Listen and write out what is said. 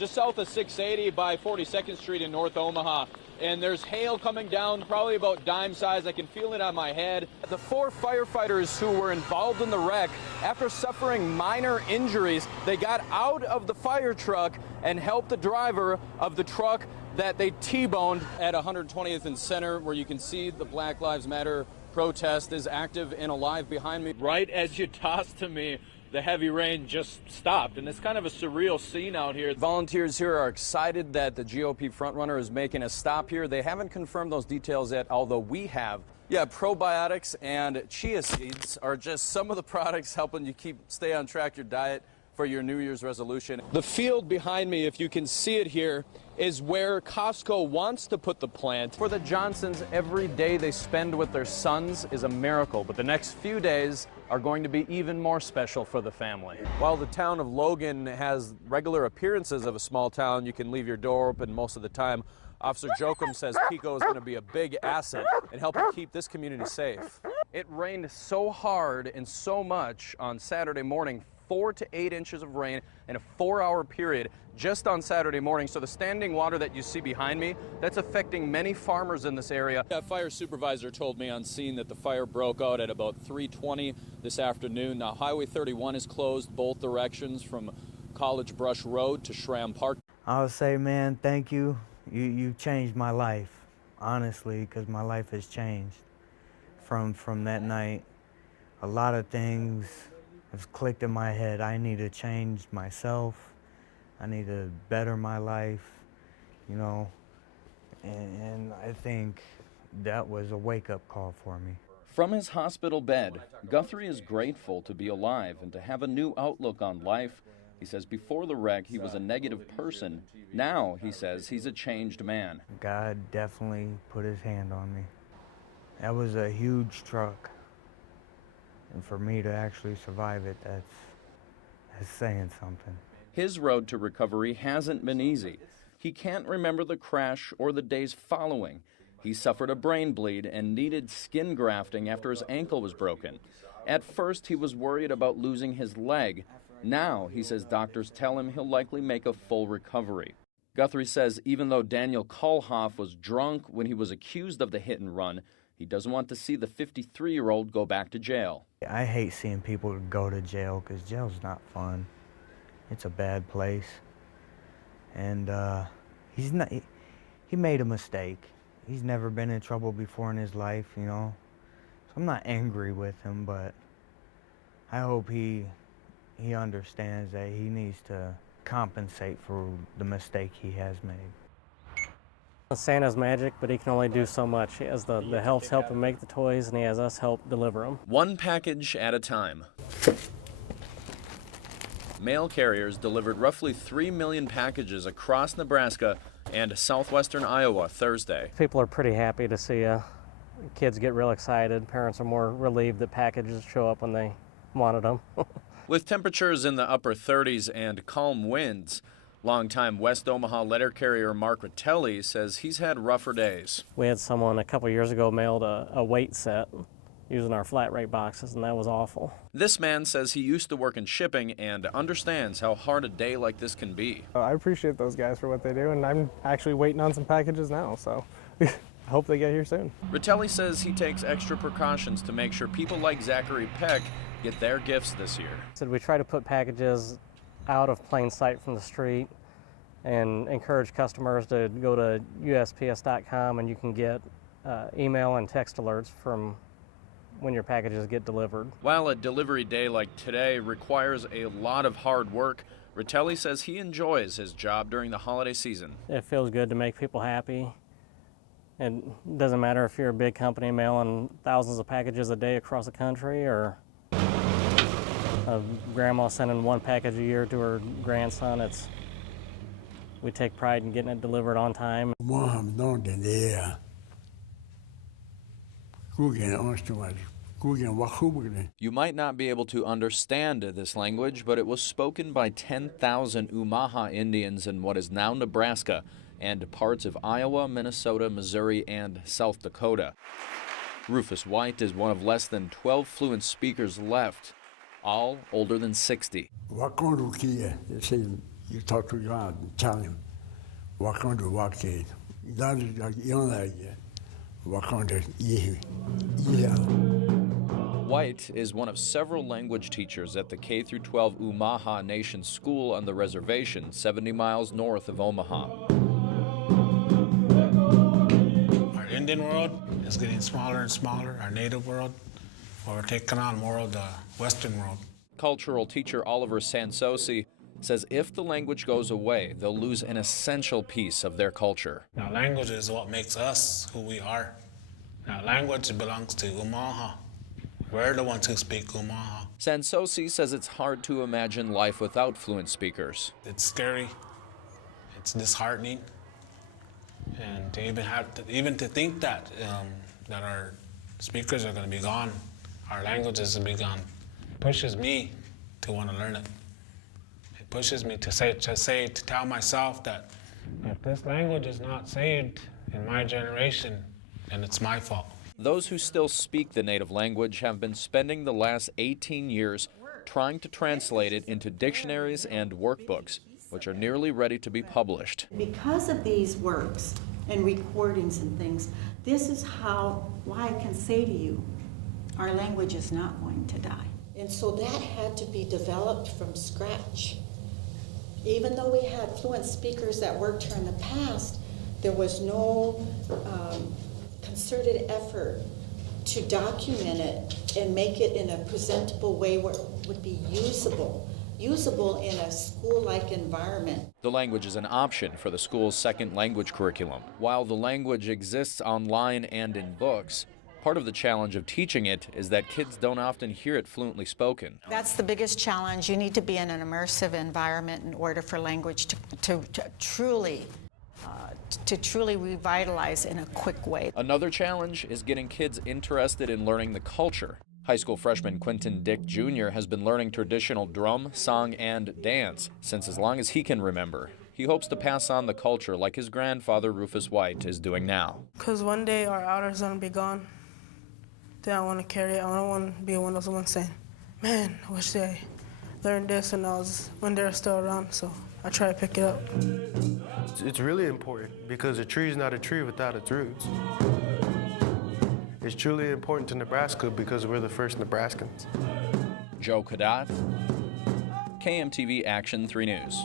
just south of 680 by 42nd Street in North Omaha. And there's hail coming down, probably about dime size. I can feel it on my head. The 4 firefighters who were involved in the wreck, after suffering minor injuries, they got out of the fire truck and helped the driver of the truck that they T-boned. At 120th and Center, where you can see the Black Lives Matter protest is active and alive behind me. Right as you tossed to me, the heavy rain just stopped, and it's kind of a surreal scene out here. Volunteers here are excited that the GOP frontrunner is making a stop here. They haven't confirmed those details yet, although we have. Yeah, probiotics and chia seeds are just some of the products helping you stay on track your diet for your New Year's resolution. The field behind me, if you can see it here, is where Costco wants to put the plant. For the Johnsons, every day they spend with their sons is a miracle, but the next few days are going to be even more special for the family. While the town of Logan has regular appearances of a small town, you can leave your door open most of the time. Officer Jochum says Pico is going to be a big asset in helping keep this community safe. It rained so hard and so much on Saturday morning, 4 to 8 inches of rain in a 4-hour period just on Saturday morning. So the standing water that you see behind me, that's affecting many farmers in this area. A fire supervisor told me on scene that the fire broke out at about 3:20 this afternoon. Now Highway 31 is closed both directions from College Brush Road to Schramm Park. I would say, man, thank you. You changed my life, honestly, because my life has changed from that night. A lot of things have clicked in my head. I need to change myself. I need to better my life, you know, and I think that was a wake-up call for me. From his hospital bed, Guthrie is grateful to be alive and to have a new outlook on life. He says before the wreck, he was a negative person. Now, he says, he's a changed man. God definitely put his hand on me. That was a huge truck. And for me to actually survive it, that's saying something. His road to recovery hasn't been easy. He can't remember the crash or the days following. He suffered a brain bleed and needed skin grafting after his ankle was broken. At first, he was worried about losing his leg. Now, he says doctors tell him he'll likely make a full recovery. Guthrie says even though Daniel Kohlhoff was drunk when he was accused of the hit and run, he doesn't want to see the 53-year-old go back to jail. I hate seeing people go to jail because jail's not fun. It's a bad place. And he made a mistake. He's never been in trouble before in his life, you know. So I'm not angry with him, but I hope he understands that he needs to compensate for the mistake he has made. Santa's magic, but he can only do so much. He has the helps help him make the toys, and he has us help deliver them. One package at a time. Mail carriers delivered roughly 3 million packages across Nebraska and southwestern Iowa Thursday. People are pretty happy to see kids get real excited. Parents are more relieved that packages show up when they wanted them. With temperatures in the upper 30s and calm winds, longtime West Omaha letter carrier Mark Ritelli says he's had rougher days. We had someone a couple years ago mailed a weight set using our flat rate boxes, and that was awful. This man says he used to work in shipping and understands how hard a day like this can be. I appreciate those guys for what they do, and I'm actually waiting on some packages now, so I hope they get here soon. Ritelli says he takes extra precautions to make sure people like Zachary Peck get their gifts this year. So we try to put packages out of plain sight from the street and encourage customers to go to USPS.com, and you can get email and text alerts from when your packages get delivered. While a delivery day like today requires a lot of hard work, Ritelli says he enjoys his job during the holiday season. It feels good to make people happy. It doesn't matter if you're a big company mailing thousands of packages a day across the country, or a grandma sending one package a year to her grandson. We take pride in getting it delivered on time. You might not be able to understand this language, but it was spoken by 10,000 Omaha Indians in what is now Nebraska and parts of Iowa, Minnesota, Missouri, and South Dakota. Rufus White is one of less than 12 fluent speakers left, all older than 60. You talk to God and tell him, walk on the walk it. That is like, you don't like it. Walk on the, yeah. White is one of several language teachers at the K-12 Umaha Nation School on the reservation 70 miles north of Omaha. Our Indian world is getting smaller and smaller, our native world, while we're taking on more of the Western world. Cultural teacher Oliver Sansosi says if the language goes away, they'll lose an essential piece of their culture. Now, language is what makes us who we are. Now, language belongs to Umaha. We're the ones who speak Umaha. Sansosi says it's hard to imagine life without fluent speakers. It's scary. It's disheartening. And to even to think that that our speakers are going to be gone, our languages will be gone, pushes me to want to learn it. It pushes me to tell myself that if this language is not saved in my generation, then it's my fault. Those who still speak the native language have been spending the last 18 years trying to translate it into dictionaries and workbooks, which are nearly ready to be published. Because of these works and recordings and things, this is why I can say to you, our language is not going to die. And so that had to be developed from scratch. Even though we had fluent speakers that worked here in the past, there was no concerted effort to document it and make it in a presentable way where it would be usable in a school-like environment. The language is an option for the school's second language curriculum. While the language exists online and in books, part of the challenge of teaching it is that kids don't often hear it fluently spoken. That's the biggest challenge. You need to be in an immersive environment in order for language to truly revitalize in a quick way. Another challenge is getting kids interested in learning the culture. High school freshman Quentin Dick Jr. has been learning traditional drum, song, and dance since as long as he can remember. He hopes to pass on the culture like his grandfather Rufus White is doing now. Because one day our elders are going to be gone. Then I want to carry it. I don't want to be one of those ones saying, man, I wish they learned this when they were still around, so I try to pick it up. It's really important because a tree is not a tree without its roots. It's truly important to Nebraska because we're the first Nebraskans. Joe Cadotte, KMTV Action 3 News.